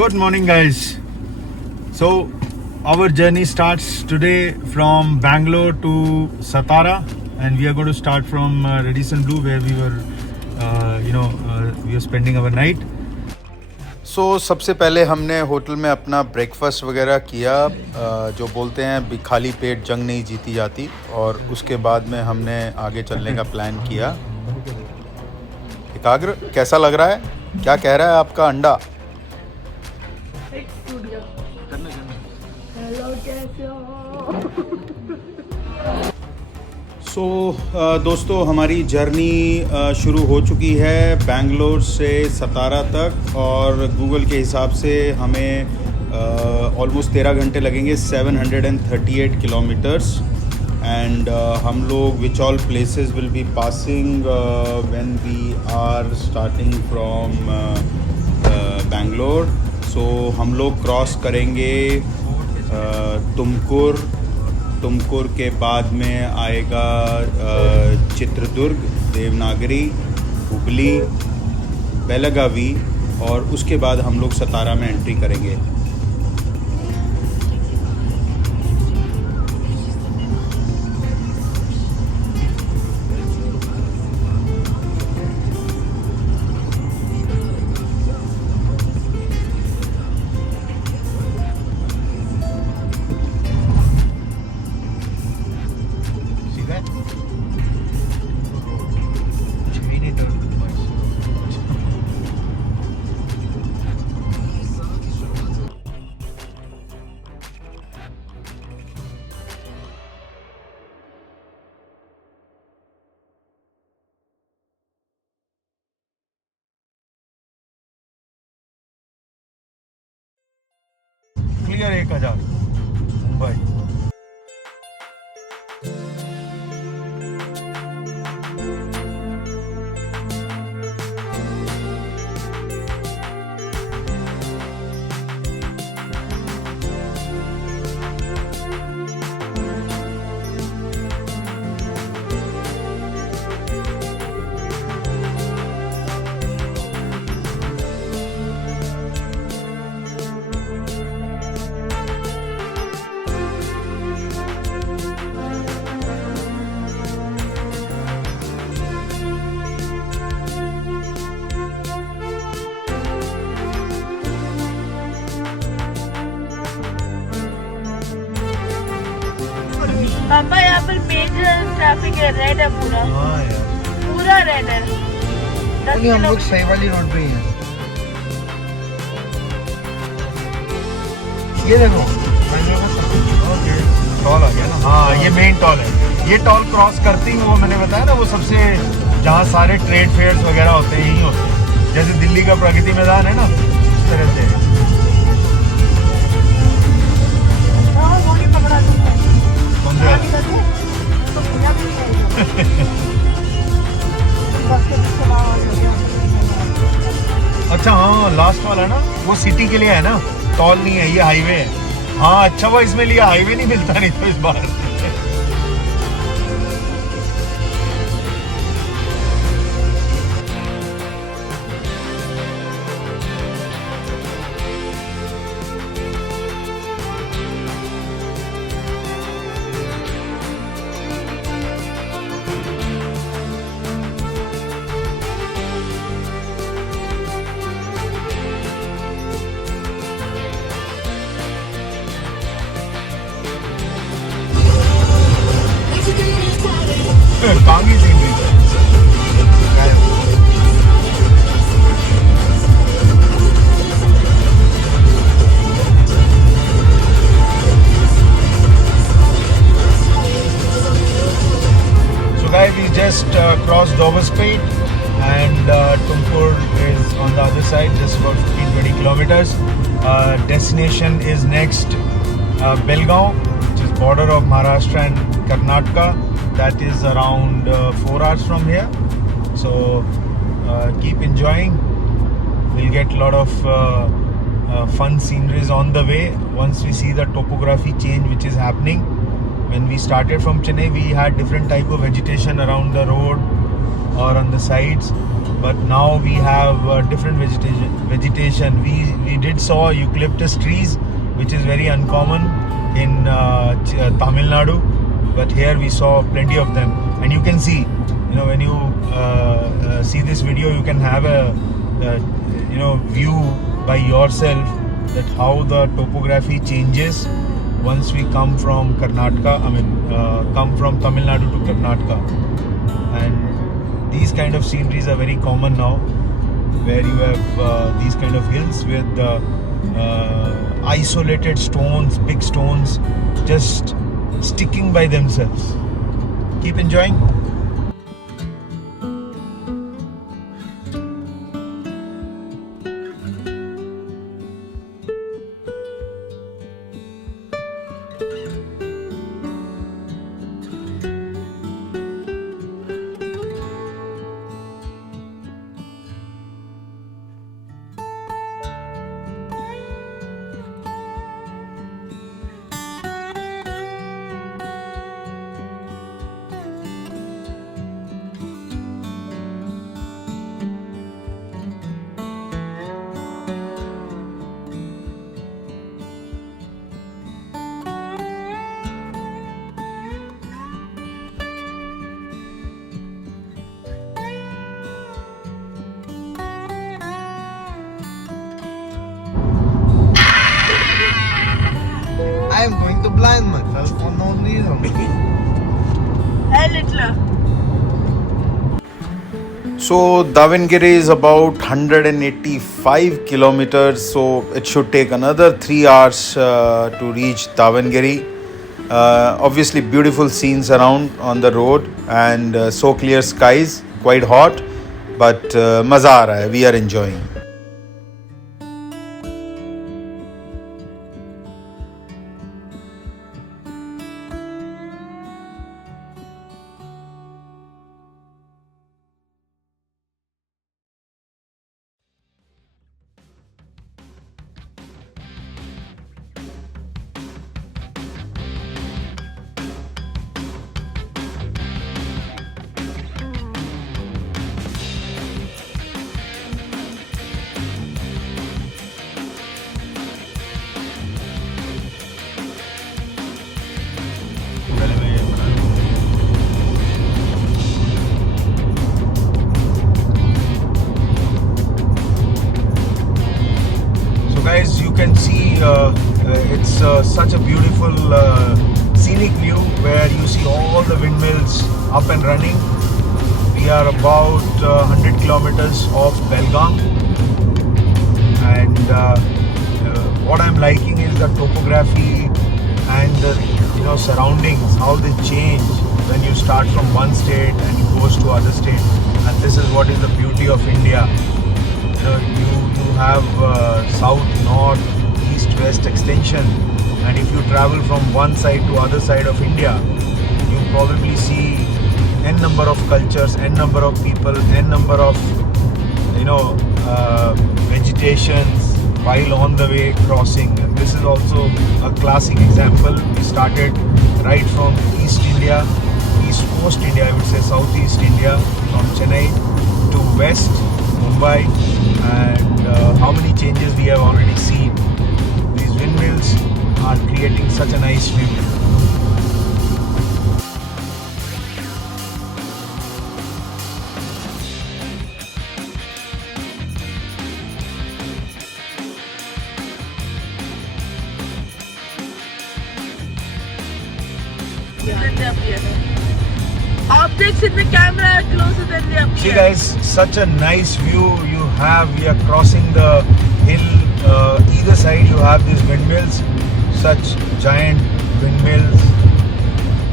Good morning, guys. So, our journey starts today from Bangalore to Satara, and we are going to start from Radisson Blu, where we were, we were spending our night. सो सबसे पहले हमने hotel में अपना breakfast वगैरह किया, जो बोलते हैं खाली पेट जंग नहीं जीती जाती, और उसके बाद में हमने आगे चलने का प्लान किया। एकाग्र, कैसा लग रहा है? क्या कह रहा है आपका अंडा? दोस्तों, हमारी जर्नी शुरू हो चुकी है बेंगलोर से सतारा तक, और गूगल के हिसाब से हमें ऑलमोस्ट 13 घंटे लगेंगे, 738 किलोमीटर्स। एंड हम लोग which all places will be passing when we are starting from Bangalore. So हम लोग क्रॉस करेंगे तुमकुर के बाद में आएगा चित्रदुर्ग, देवनागरी, हुबली, बेलगावी, और उसके बाद हम लोग सतारा में एंट्री करेंगे। क्लियर 1000 मुंबई। पापा, यहाँ पर मेजर ट्रैफिक है, रेड है पूरा। हाँ यार, पूरा रेड है। हम लोग सही वाली रोड पे ही हैं। ये देखो, टॉल आ गया ना। हाँ, ये मेन टॉल है। ये टॉल क्रॉस करती ही वो मैंने बताया ना, वो सबसे जहाँ सारे ट्रेड फेयर्स वगैरह होते हैं यही होते हैं। जैसे दिल्ली का प्रगति मैदान है ना, इस तरह से। अच्छा, हाँ, लास्ट वाला ना वो सिटी के लिए है ना, टॉल नहीं है, ये हाईवे है। हाँ, अच्छा हुआ इसमें लिया, हाईवे नहीं मिलता नहीं तो इस बार। कांगी scenery So guys, we just crossed Dover Street, and Tumkur is on the other side, just about 15-20 kilometers. Destination is next Belgaum, which is border of Maharashtra and Karnataka. That is around 4 hours from here. So keep enjoying. We'll get a lot of fun sceneries on the way once we see the topography change which is happening. When we started from Chennai, we had different type of vegetation around the road or on the sides. but now we have different vegetation. We did saw eucalyptus trees, which is very uncommon in Tamil Nadu, but here we saw plenty of them. And you can see, when you see this video, you can have a view by yourself that how the topography changes once we come from Karnataka. Come from Tamil Nadu to Karnataka, and these kind of sceneries are very common now, where you have these kind of hills with isolated stones, big stones, just sticking by themselves. Keep enjoying. I am going to blind myself for no reason. A little. So Davangere is about 185 kilometers, so it should take another 3 hours to reach Davangere. Obviously beautiful scenes around on the road, and so clear skies, quite hot, but maza aa raha hai, we are enjoying. Guys, you can see it's such a beautiful scenic view where you see all the windmills up and running. We are about 100 kilometers off Belgaum, and what I'm liking is the topography and the surroundings, how they change when you start from one state and it goes to other state. And this is what is the beauty of India. You have south, north, east, west extension, and if you travel from one side to other side of India, you probably see n number of cultures, n number of people, n number of vegetations while on the way crossing. And this is also a classic example. We started right from East India, East Coast India, I would say Southeast India, from Chennai to West Mumbai, and how many changes we have already seen. These windmills are creating such a nice view. Than they appear. Objects in the camera are closer than they appear. See guys, such a nice view you have. We are crossing the hill. Either side you have these windmills, such giant windmills.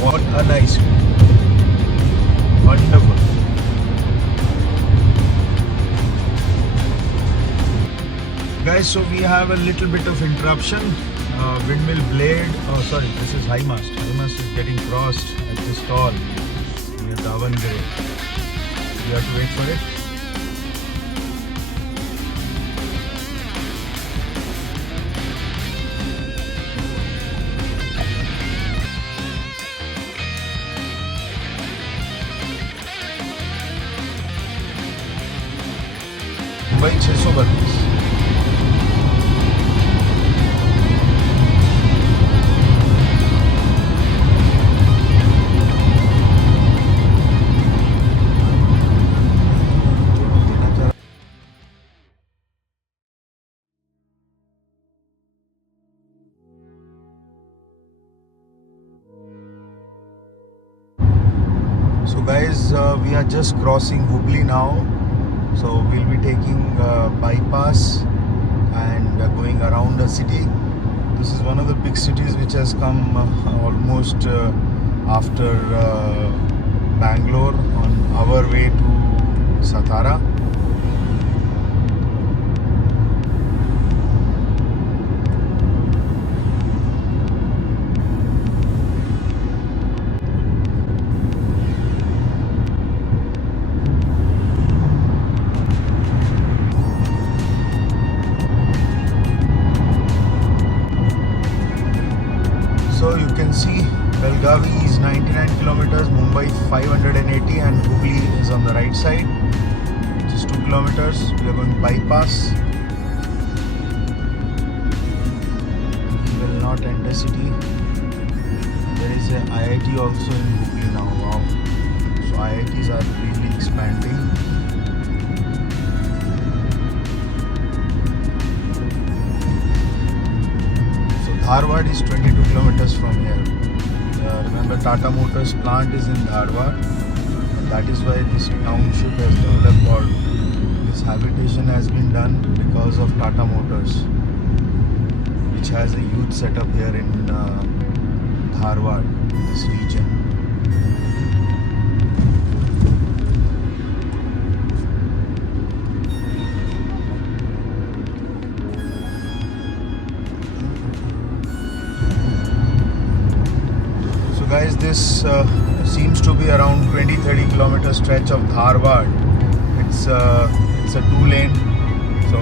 What a nice view. Wonderful. Guys, so we have a little bit of interruption. Windmill blade, this is high mast. High mast is getting crossed at this stall near Davangere. We have to wait for it. So guys, we are just crossing Hubli now. So we'll be taking bypass and going around the city. This is one of the big cities which has come almost after Bangalore on our way to Satara. So you can see Belgavi is 99 kilometers, Mumbai 580, and Hubli is on the right side, just 2 kilometers. We are going bypass. We will not enter city. There is a IIT also in Hubli now. Wow! So IITs are really expanding. Dharwad is 22 kilometers from here. Remember, Tata Motors plant is in Dharwad. That is why this township has developed, or this habitation has been done because of Tata Motors, which has a huge setup here in Dharwad, this region. Guys, this seems to be around 20-30 kilometer stretch of Dharwad. It's a 2-lane, so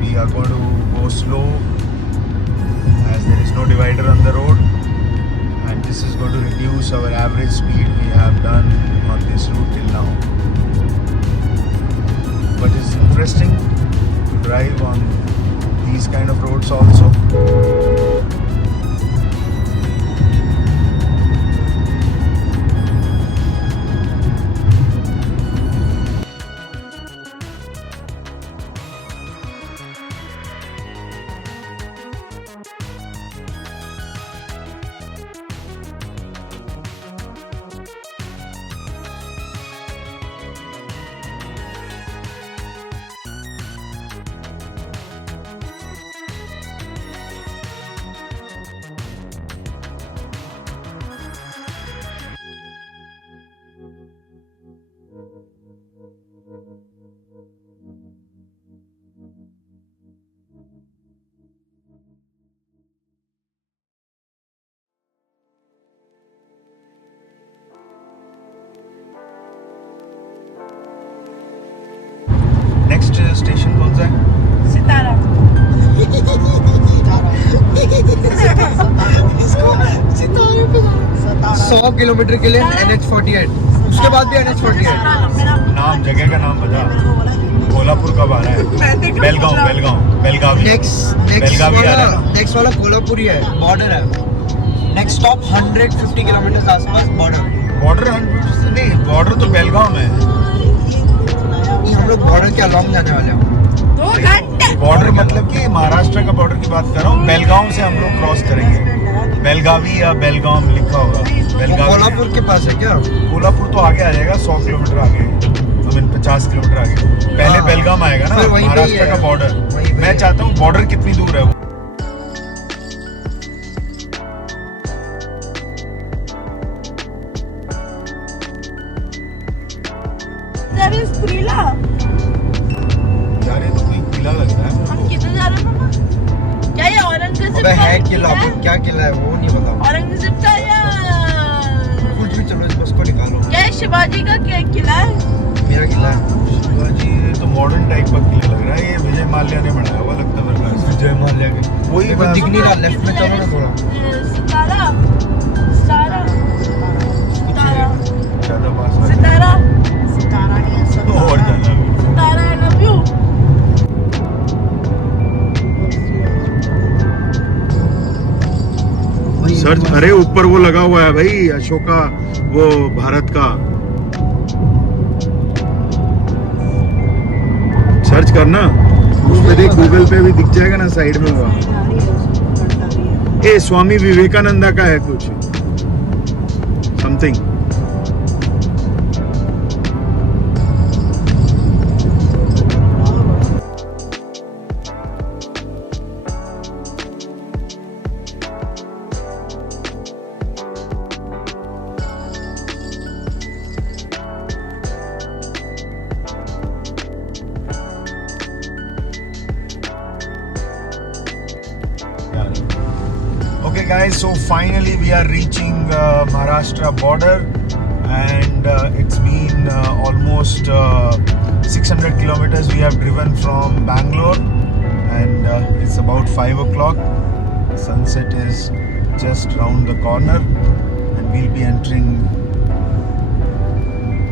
we are going to go slow as there is no divider on the road, and this is going to reduce our average speed we have done on this route till now. But it's interesting to drive on these kind of roads also. Next station कौन सा है? सितारा। 100 kilometre के लिए NH48, उसके बाद भी NH48। नाम जगह का नाम बता। कोल्हापुर कब आ रहा है? बेलगावी। नेक्स्ट वाला कोल्हापुर ही है, बॉर्डर है। नेक्स्ट स्टॉप 150 किलोमीटर आसपास बॉर्डर। बॉर्डर 150 नहीं, बॉर्डर तो बेलगांव में है। हम लोग बॉर्डर के अलॉन्ग जाने वाले हैं। 2 घंटे। बॉर्डर मतलब कि महाराष्ट्र का बॉर्डर की बात कर रहा हूँ। बेलगांव से हम लोग क्रॉस करेंगे। बेलगावी या बेलगांव लिखा होगा। कोल्हापुर के पास है क्या? कोल्हापुर तो आगे आ जाएगा, 100 किलोमीटर आगे, 50 किलोमीटर आगे। पहले बेलगाम आएगा ना, महाराष्ट्र का बॉर्डर। मैं चाहता हूँ बॉर्डर कितनी दूर है वो। There is Trila। यार ये तो कोई किला लग रहा है। हम किधर जा रहे हैं पापा? क्या ये औरंगजेब अबे है किला, क्या किला है वो नहीं पता। औरंगजेब का या कुछ भी, चलो इसको निकालो। क्या ये शिवाजी का क्या किला है? मेरा किला है। शिवाजी, ये तो मॉडर्न टाइप का किला लग रहा है। ये विजय माल्या ने बनाया हुआ लगता है मेरे को। विजय माल्या की वही दिख नहीं रहा, लेफ्ट में चलो ना थोड़ा। सितारा। ज्यादा पास आ सितारा। तो और ज्यादा सितारा, I love you। सर्च। अरे ऊपर वो लगा हुआ है भाई, अशोका, वो भारत का। सर्च करना उस पे, देख गूगल पे भी दिख जाएगा ना, साइड में हुआ। ए स्वामी विवेकानंदा का है कुछ something. guys, so finally we are reaching Maharashtra border, and it's been almost 600 kilometers we have driven from Bangalore, and it's about 5 o'clock. Sunset is just round the corner, and we'll be entering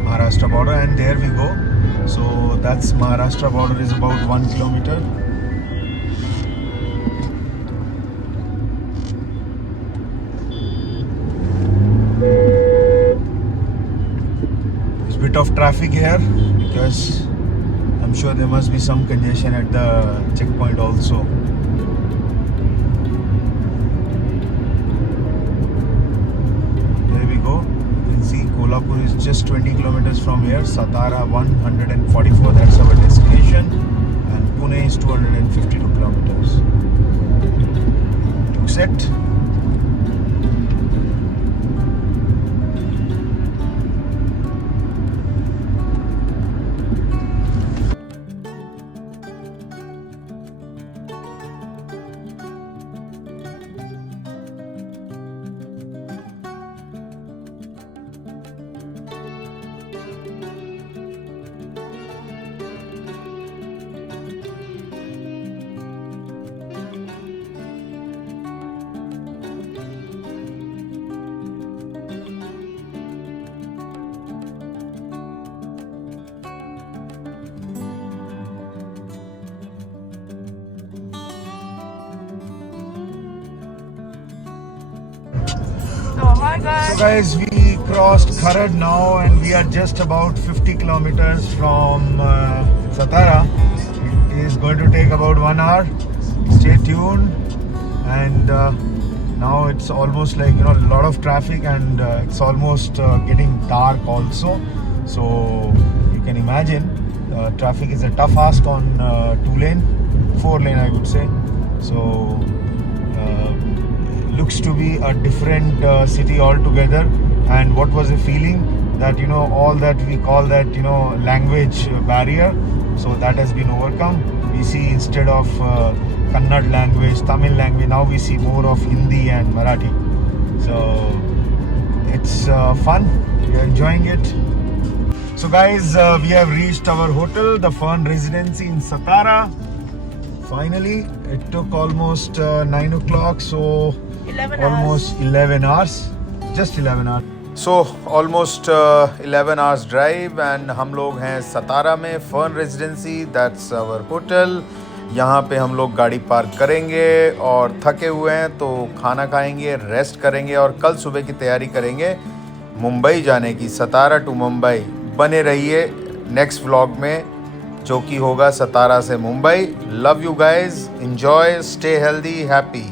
Maharashtra border, and there we go. So that's Maharashtra border is about 1 kilometer. There's a bit of traffic here because I'm sure there must be some congestion at the checkpoint also. There we go. You can see Kolhapur is just 20 kilometers from here. Satara 144, that's our destination. And Pune is 252 kilometers. Took set. So hi guys. So guys, we crossed Kharad now, and we are just about 50 kilometers from Satara. It is going to take about 1 hour. Stay tuned. And now it's almost like, you know, a lot of traffic, and it's almost getting dark also. So you can imagine traffic is a tough ask on 4 lane I would say. So looks to be a different city altogether. And what was the feeling that, you know, all that we call that, you know, language barrier, so that has been overcome. We see instead of Kannada language, Tamil language, now we see more of Hindi and Marathi. So it's fun, we are enjoying it. So guys, we have reached our hotel, the Fern Residency in Satara. Finally, it took almost 9 o'clock, so 11 almost hours. 11 hours, just 11 hours. So almost 11 hours drive, and हम लोग हैं सतारा में fern residency, that's our hotel. यहाँ पे हम लोग गाड़ी park करेंगे और थके हुए हैं तो खाना खाएंगे, रेस्ट करेंगे और कल सुबह की तैयारी करेंगे मुंबई जाने की, सतारा टू मुंबई. बने रहिए नेक्स्ट व्लॉग में जो कि होगा सतारा से Mumbai. Love you guys, enjoy, stay healthy, happy.